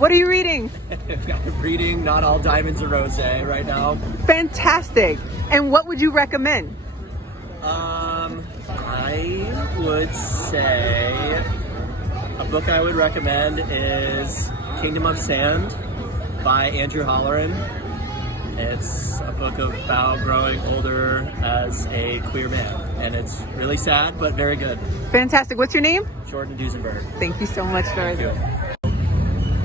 What are you reading? I'm reading Not All Diamonds Are Rose right now. Fantastic. And what would you recommend? I would say a book I would recommend is Kingdom of Sand by Andrew Holleran. It's a book about growing older as a queer man, and it's really sad but very good. Fantastic. What's your name? Jordan Duesenberg. Thank you so much, Thank you.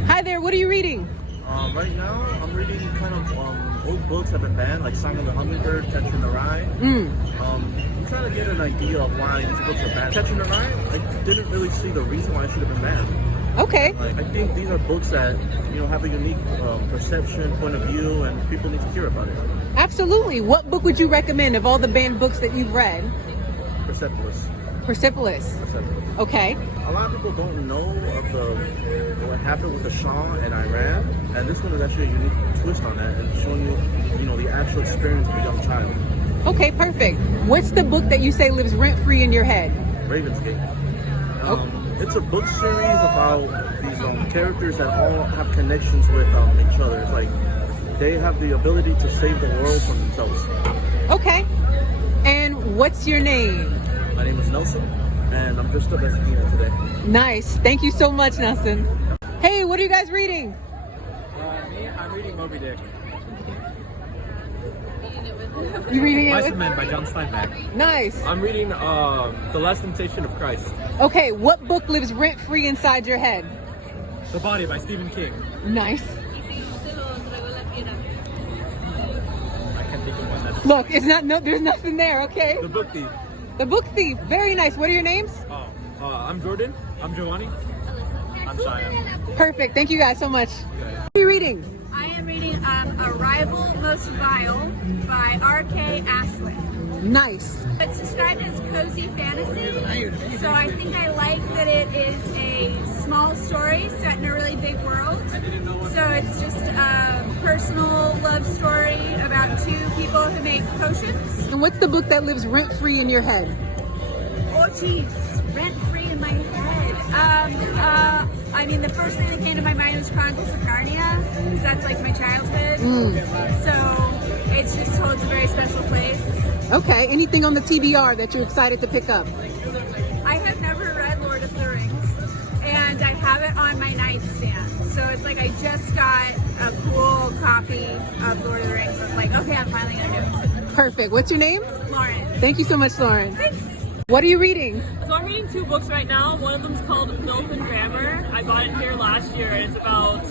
Hi there. What are you reading? Right now, I'm reading kind of old books that have been banned, like Song of the Hummingbird, Catcher in the Rye. I'm trying to get an idea of why these books are banned. Catcher in the Rye, I didn't really see the reason why it should have been banned. Okay. Like, I think these are books that have a unique perception, point of view, and people need to hear about it. Absolutely. What book would you recommend of all the banned books that you've read? Persepolis. Persepolis. Okay. A lot of people don't know of what happened with the Shah and Iran, and this one is actually a unique twist on that and showing you, the actual experience of a young child. Okay, perfect. What's the book that you say lives rent-free in your head? Ravensgate. It's a book series about these characters that all have connections with each other. It's like they have the ability to save the world from themselves. Okay. And what's your name? My name is Nelson, and I'm dressed up as Athena today. Nice. Thank you so much, Nelson. Hey, what are you guys reading? Me, I'm reading Moby Dick. You reading Mice it? and Men by John Steinbeck. Nice. I'm reading The Last Temptation of Christ. Okay, what book lives rent-free inside your head? The Body by Stephen King. Nice. I can't think of one that's... Look, there's nothing there, okay? The Book Thief. The Book Thief. Very nice. What are your names? I'm Jordan. I'm Giovanni. I'm Shia. Perfect. Thank you guys so much. What are you reading? I am reading Arrival Most Vile by R.K. Ashwin. Nice. It's described as cozy fantasy, so I think I like that it is a small story set in a really big world. So it's just a personal love story about two people who make potions. And what's the book that lives rent-free in your head? Oh geez, rent-free in my head. The first thing that came to my mind was Chronicles of Narnia, because that's like my childhood. So it just holds a very special place. Okay. Anything on the TBR that you're excited to pick up? I have never read Lord of the Rings, and I have it on my nightstand. So it's like I just got a cool copy of Lord of the Rings. So it's like, okay, I'm finally gonna do it. Perfect. What's your name? Lauren. Thank you so much, Lauren. Thanks. What are you reading? So I'm reading two books right now. One of them's called Filth and Grammar. I got it here last year, and it's about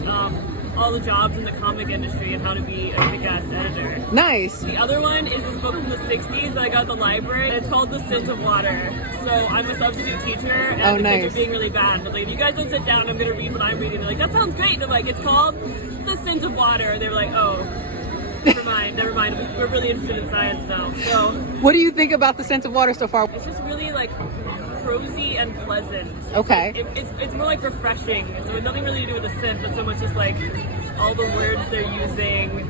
all the jobs in the comic industry and how to be a kick-ass editor. Nice. The other one is this book from the 60s that I got at the library. It's called The Scent of Water. So I'm a substitute teacher, and the kids are being really bad. But like, if you guys don't sit down, I'm going to read what I'm reading. They're like, that sounds great. And I'm like, it's called The Scent of Water. They were like, oh, never mind. We're really interested in science now. So What do you think about The Scent of Water so far? it's just really like prosy and pleasant. Okay. It's more like refreshing. So it's nothing really to do with the scent, but so much just like all the words they're using.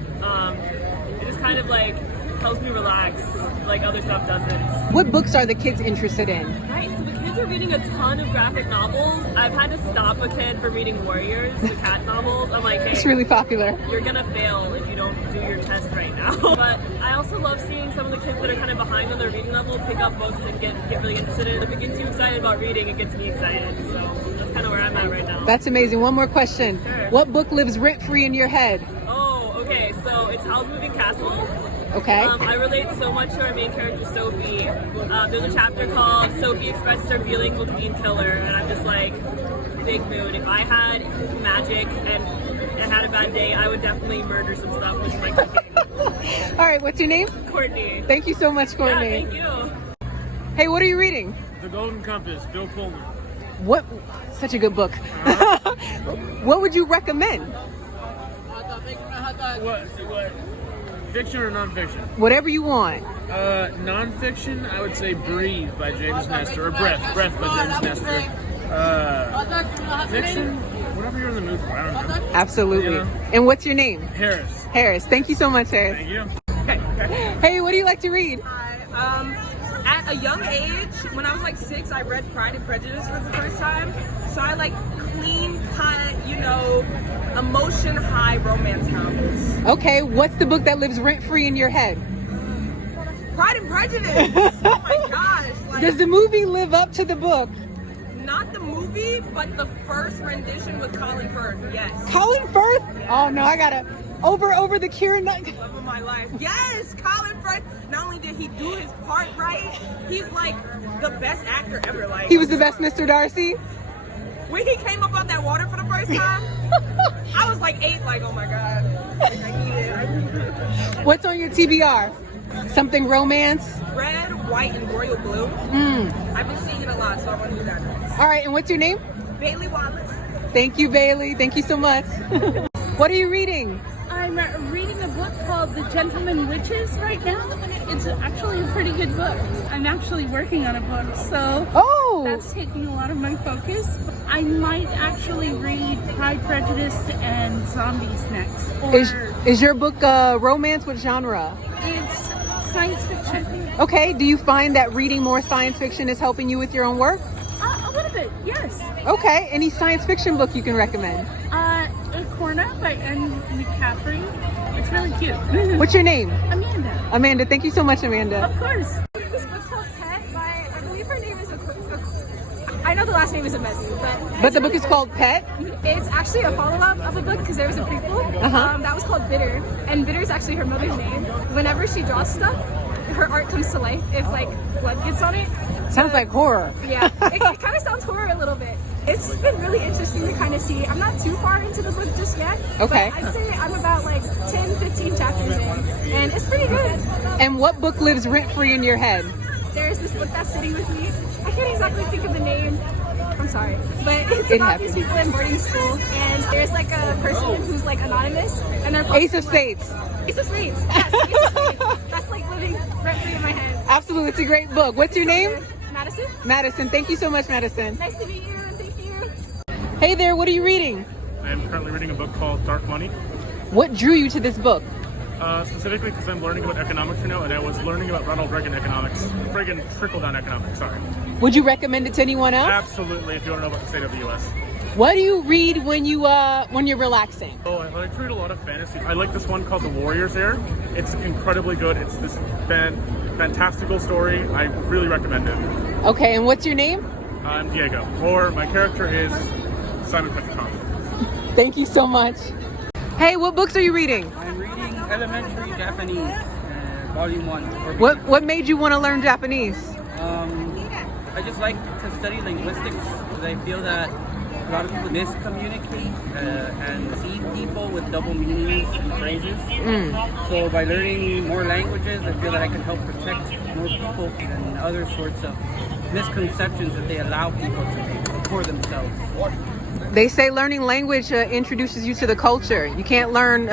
It just kind of like helps me relax, like other stuff doesn't. What books are the kids interested in? Right, so the kids are reading a ton of graphic novels. I've had to stop a kid from reading Warriors, the cat novels. I'm like, hey, It's really popular. you're gonna fail if you don't do your test right now. But I also love seeing some of the kids that are kind of behind on their reading level pick up books and get really interested in it. If it gets you excited about reading, it gets me excited. So that's kind of where I'm at right now. That's amazing. One more question. Sure. What book lives rent-free in your head? Oh, okay, so it's Howl's Moving Castle. Okay. I relate so much to our main character, Sophie. There's a chapter called Sophie Expresses Her Feelings with Bean Killer, and I'm just like, big mood. If I had magic and had a bad day, I would definitely murder some stuff with my cooking. All right, what's your name? Courtney. Thank you so much, Yeah, Courtney. thank you. Hey, what are you reading? The Golden Compass, Bill Pullman. What? Such a good book. What would you recommend? What? Fiction or nonfiction? Whatever you want. Nonfiction, I would say Breathe by James Nestor, or Breath by James Nestor. Fiction, whatever you're in the mood for, I don't know. Absolutely. Yeah. And what's your name? Harris. Harris. Thank you so much, Harris. Thank you. Hey, what do you like to read? At a young age, when I was like 6, I read Pride and Prejudice for the first time. So I like clean cut, emotion high romance novels. Okay, what's the book that lives rent-free in your head? Pride and Prejudice. Oh my gosh. Like, Does the movie live up to the book? not the movie, but the first rendition with Colin Firth. Yes. Colin Firth? Oh no, I gotta over the Kieran. Love of my life. Yes, Colin Firth. Not only did he do his part right, he's like the best actor ever. Like He was the best Mr. Darcy. when he came up out that water for the first time, I was like 8, like, oh my god, like, I need it. What's on your TBR? Something romance? Red, white, and royal blue. I've been seeing it a lot, so I want to do that next. All right, and what's your name? Bailey Wallace. Thank you, Bailey. Thank you so much. What are you reading? I'm reading a book called The Gentleman Witches right now. It's actually a pretty good book. I'm actually working on a book, so that's taking a lot of my focus. I might actually read Pride, Prejudice, and Zombies next. Or Is your book romance? What genre? it's science fiction. Okay, do you find that reading more science fiction is helping you with your own work? A little bit, yes. Okay, any science fiction book you can recommend? Corna by Anne McCaffrey. It's really cute. What's your name? Amanda. Amanda, thank you so much, Amanda. Of course. This book called Pet by, I believe her name is I know the last name is Amezi, But the book is called Pet? It's actually a follow-up of a book because there was a prequel that was called Bitter, and Bitter is actually her mother's name. Whenever she draws stuff, her art comes to life if like blood gets on it. Sounds like horror. Yeah, it kind of sounds horror a little bit. It's been really interesting to kind of see. I'm not too far into the book just yet. Okay. But I'd say I'm about like 10, 15 chapters in, and it's pretty good. And what book lives rent-free in your head? There's this book that's sitting with me. I can't exactly think of the name. I'm sorry. But it's about these people in boarding school, and there's like a person who's like anonymous, and they're Ace of Spades. Ace of Spades. Yes, Ace of Spades. That's like living rent-free in my head. Absolutely, it's a great book. What's your name? Madison. Madison, thank you so much, Madison. Nice to meet you, and thank you. Hey there, what are you reading? I am currently reading a book called Dark Money. What drew you to this book? Specifically because I'm learning about economics right now, and I was learning about Ronald Reagan economics. Reagan trickle-down economics, sorry. Would you recommend it to anyone else? Absolutely, if you want to know about the state of the U.S. What do you read when you're relaxing? Oh, I like to read a lot of fantasy. I like this one called The Warriors Heir. It's incredibly good. It's this fantastical story. I really recommend it. Okay, and what's your name? I'm Diego, or my character is Simon Petrikov. Thank you so much. Hey, what books are you reading? I'm reading Elementary Japanese, Volume 1. What made you want to learn Japanese? I just like to study linguistics because I feel that a lot of people miscommunicate and deceive people with double meanings and phrases. So by learning more languages, I feel that I can help protect more people and other sorts of misconceptions that they allow people to make for themselves. They say learning language introduces you to the culture. You can't learn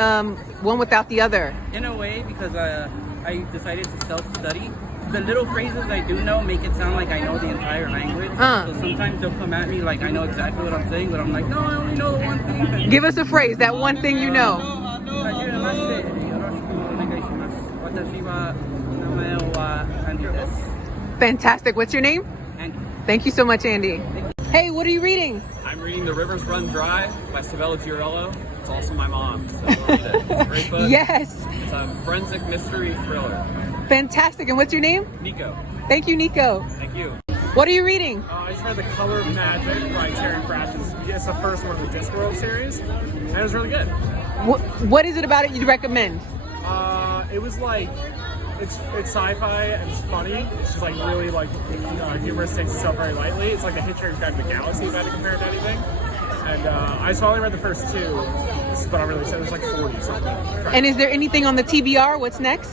one without the other. In a way, because I decided to self-study. The little phrases I do know make it sound like I know the entire language. So sometimes they'll come at me like I know exactly what I'm saying, but I'm like, no, I only know the one thing. Give us a phrase, that one thing you know. Fantastic. What's your name? Andy. Thank you so much, Andy. Hey, what are you reading? I'm reading The Rivers Run Dry by Sabella Giorello. It's also my mom, so read it. It's a great book. Yes. It's a forensic mystery thriller. Fantastic. And what's your name? Nico. Thank you, Nico. Thank you. What are you reading? I just read The Color of Magic by Terry Pratchett. It's the first one of the Discworld series, and it was really good. What is it about it you'd recommend? It was like, it's sci-fi and it's funny. It's just like really like, humorous, takes itself very lightly. It's like the Hitchhiker's Guide to the Galaxy if I had to compare it to anything. And I only read the first 2, but I'm really excited. There's like 40 something. And is there anything on the TBR? What's next?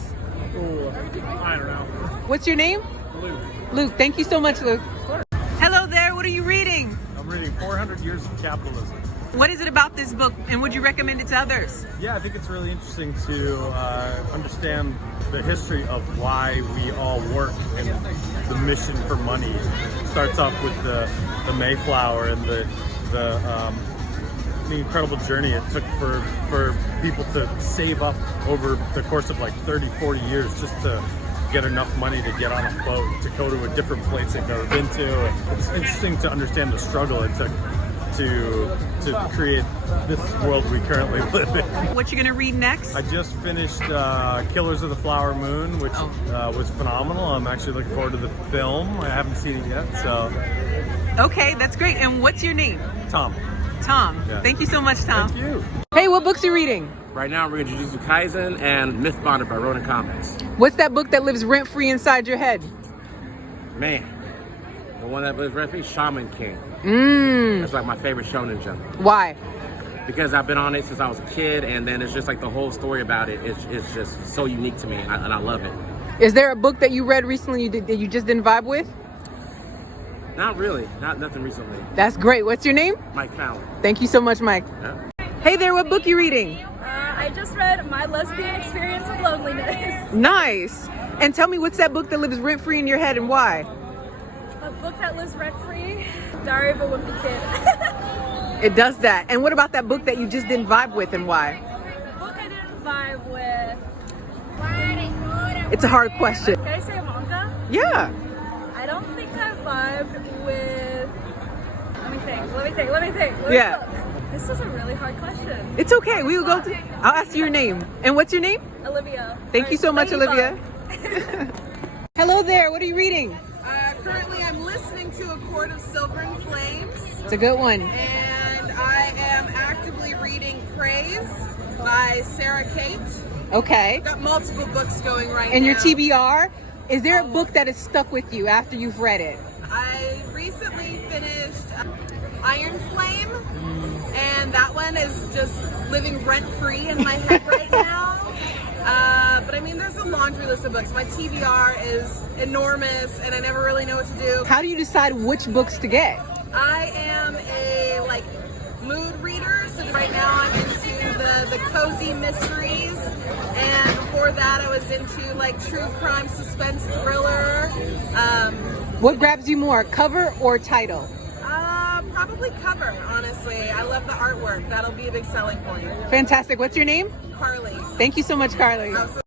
Ooh, I don't know. What's your name? Luke. Luke. Thank you so much, Luke. Hello there. What are you reading? I'm reading 400 Years of Capitalism. What is it about this book, and would you recommend it to others? Yeah, I think it's really interesting to understand the history of why we all work and the mission for money. It starts off with the Mayflower and the incredible journey it took for people to save up over the course of like 30, 40 years just to get enough money to get on a boat to go to a different place they've never been to. And it's interesting to understand the struggle it took to create this world we currently live in. What you gonna read next? I just finished Killers of the Flower Moon, which was phenomenal. I'm actually looking forward to the film. I haven't seen it yet, so. Okay, that's great. And what's your name? Tom. Tom. Yeah. Thank you so much, Tom. Thank you. Hey, what books are you reading? Right now I'm reading Jujutsu Kaisen and Mythbonder by Ronin Comics. What's that book that lives rent-free inside your head? Man, the one that lives rent-free, Shaman King. That's like my favorite shonen jump. Why? Because I've been on it since I was a kid, and then it's just like the whole story about it. It's just so unique to me, and I love it. Is there a book that you read recently that you just didn't vibe with? Not really, nothing recently. That's great. What's your name? Mike Fallon. Thank you so much, Mike. Yeah. Hey there, what book you reading? I just read My Lesbian Experience of Loneliness. Nice. And tell me, what's that book that lives rent-free in your head and why? A book that lives rent-free? Diary of a Wimpy Kid. It does that. And what about that book that you just didn't vibe with and why? The book I didn't vibe with. It's a hard question. Can I say a manga? Yeah. I don't think I vibed with. Let me think. Yeah. Look. This is a really hard question. It's okay. We will go through. I'll ask you your name. And what's your name? Olivia. Thank you so much, Olivia. Hello there. What are you reading? Currently, I'm listening to A Court of Silver and Flames. It's a good one. And I am actively reading Praise by Sarah Kate. Okay. I've got multiple books going right now. And your TBR? Is there a book that has stuck with you after you've read it? I recently finished Iron Flame, and that one is just living rent-free in my head right now. But I mean, there's a laundry list of books. My TBR is enormous, and I never really know what to do. How do you decide which books to get? I am a mood reader, so right now I'm into the cozy mysteries, and before that I was into true crime suspense thriller. What grabs you more, cover or title? Probably cover, honestly. I love the artwork. That'll be a big selling point. Fantastic. What's your name? Carly. Thank you so much, Carly.